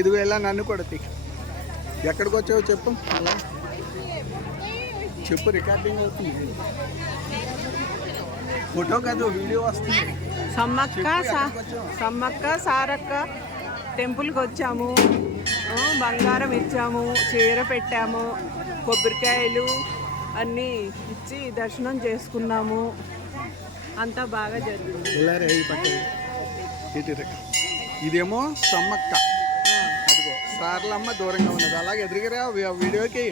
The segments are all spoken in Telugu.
ఇదిగో ఎలా నన్ను కొడతి. ఎక్కడికి వచ్చావు చెప్పు. అలా చెప్పు, రికార్డింగ్ అవుతుంది. ఫోటో కాదు, వీడియో వస్తుంది. సమ్మక్క సారక్క టెంపుల్కి వచ్చాము. బంగారం ఇచ్చాము, చీర పెట్టాము, కొబ్బరికాయలు అన్నీ ఇచ్చి దర్శనం చేసుకున్నాము. అంతా బాగా జరిగింది. ఇదేమో సమ్మక్క, అదిగో సార్లమ్మ దూరంగా ఉన్నది. అలాగే ఎదురుగా వీడియోకి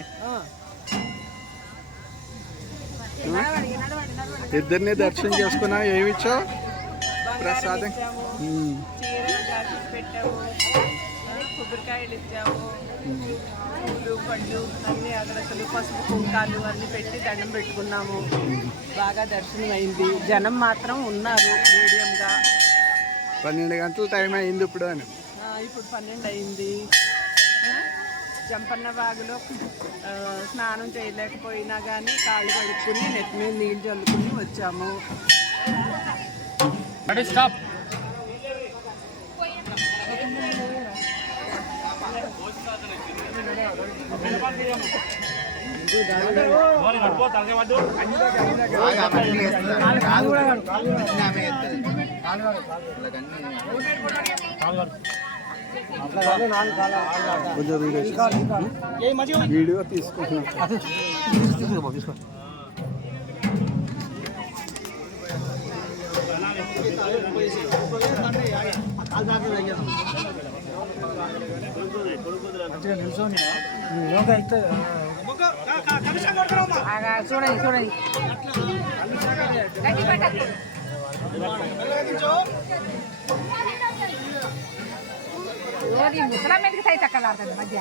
ఇద్దరిని దర్శనం చేసుకున్నా. ఏమి ఇచ్చావు? ప్రసాదం. కొబ్బరికాయలు ఇచ్చాము, పూలు పళ్ళు అన్నీ, అగరసలు, పసుపు కుంకాలు అన్నీ పెట్టి దండం పెట్టుకున్నాము. బాగా దర్శనం అయింది. జనం మాత్రం ఉన్నారు మీడియంగా. 12 గంటల టైం అయింది ఇప్పుడు. ఇప్పుడు 12 అయింది. జంపన్న బాగులో స్నానం చేయలేకపోయినా కానీ కాళ్ళు కడుక్కుని నెత్తి మీద నీళ్ళు చల్లుకుని వచ్చాము. వీడియో తీసుకుంటున్నా. చూడండి చూడండి ముసలా మీదకి సైతం అక్కడ మధ్య